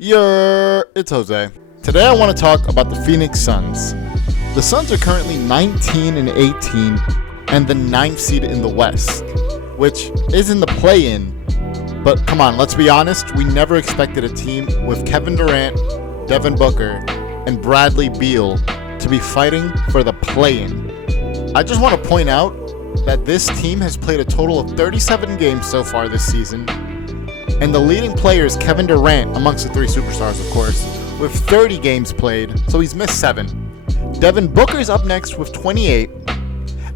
It's Jose. Today I want to talk about the Phoenix Suns. The Suns are currently 19-18 and the 9th seed in the West, which is in the play-in. But come on, let's be honest, we never expected a team with Kevin Durant, Devin Booker, and Bradley Beal to be fighting for the play-in. I just want to point out that this team has played a total of 37 games so far this season, and the leading player is Kevin Durant, amongst the three superstars, of course, with 30 games played, so he's missed 7. Devin Booker is up next with 28,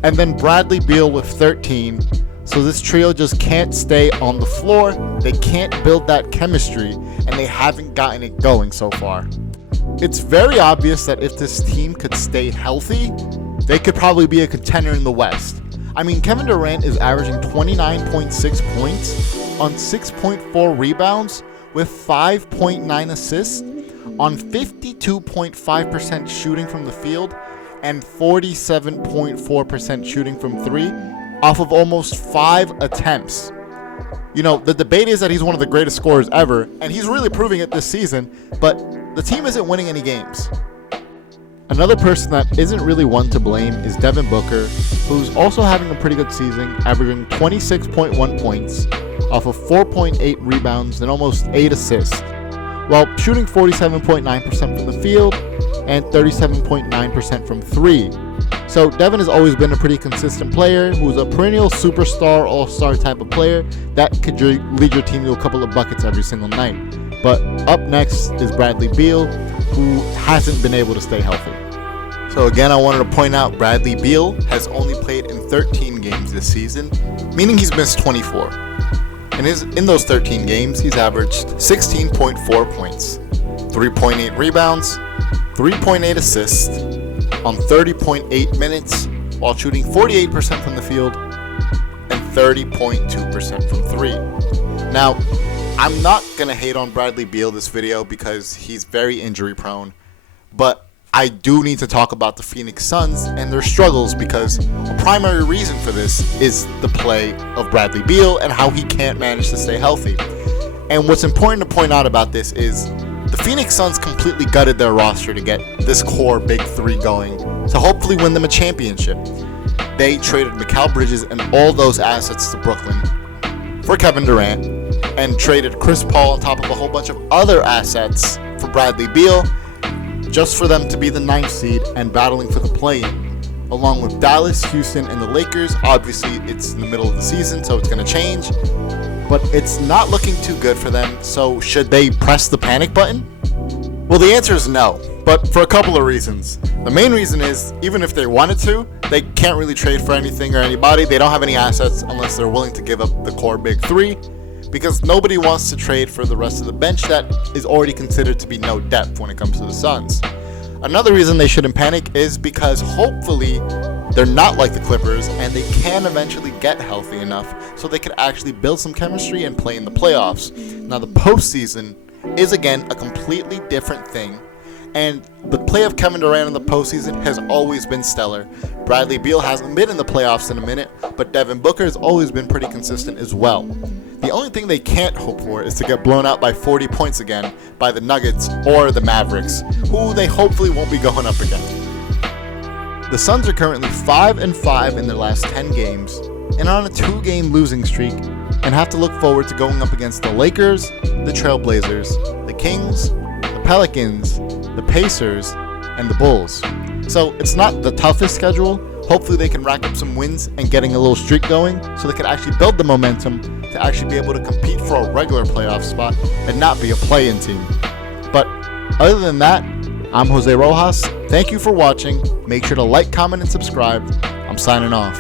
and then Bradley Beal with 13. So this trio just can't stay on the floor, they can't build that chemistry, and they haven't gotten it going so far. It's very obvious that if this team could stay healthy, they could probably be a contender in the West. I mean, Kevin Durant is averaging 29.6 points on 6.4 rebounds with 5.9 assists on 52.5% shooting from the field and 47.4% shooting from 3 off of almost 5 attempts. You know, the debate is that he's one of the greatest scorers ever, and he's really proving it this season, but the team isn't winning any games. Another person that isn't really one to blame is Devin Booker, who's also having a pretty good season, averaging 26.1 points off of 4.8 rebounds and almost 8 assists, while shooting 47.9% from the field and 37.9% from 3. So Devin has always been a pretty consistent player who's a perennial superstar, all-star type of player that could lead your team to a couple of buckets every single night. But up next is Bradley Beal, who hasn't been able to stay healthy. So again, I wanted to point out Bradley Beal has only played in 13 games this season, meaning he's missed 24. And in those 13 games, he's averaged 16.4 points, 3.8 rebounds, 3.8 assists on 30.8 minutes, while shooting 48% from the field and 30.2% from 3. Now, I'm not going to hate on Bradley Beal this video because he's very injury prone, but I do need to talk about the Phoenix Suns and their struggles, because a primary reason for this is the play of Bradley Beal and how he can't manage to stay healthy. And what's important to point out about this is the Phoenix Suns completely gutted their roster to get this core big three going to hopefully win them a championship. They traded Mikal Bridges and all those assets to Brooklyn for Kevin Durant and traded Chris Paul on top of a whole bunch of other assets for Bradley Beal, just for them to be the 9th seed and battling for the play-in, along with Dallas, Houston, and the Lakers. Obviously, it's in the middle of the season, so it's going to change, but it's not looking too good for them. So should they press the panic button? Well, the answer is no, but for a couple of reasons. The main reason is, even if they wanted to, they can't really trade for anything or anybody. They don't have any assets unless they're willing to give up the core big three, because nobody wants to trade for the rest of the bench that is already considered to be no depth when it comes to the Suns. Another reason they shouldn't panic is because hopefully they're not like the Clippers and they can eventually get healthy enough so they can actually build some chemistry and play in the playoffs. Now, the postseason is again a completely different thing, and the play of Kevin Durant in the postseason has always been stellar. Bradley Beal hasn't been in the playoffs in a minute, but Devin Booker has always been pretty consistent as well. The only thing they can't hope for is to get blown out by 40 points again by the Nuggets or the Mavericks, who they hopefully won't be going up against. The Suns are currently 5-5 in their last 10 games and are on a 2-game losing streak, and have to look forward to going up against the Lakers, the Trailblazers, the Kings, the Pelicans, the Pacers, and the Bulls. So it's not the toughest schedule. Hopefully they can rack up some wins and getting a little streak going so they can actually build the momentum to actually be able to compete for a regular playoff spot and not be a play-in team. But other than that, I'm Jose Rojas. Thank you for watching. Make sure to like, comment, and subscribe. I'm signing off.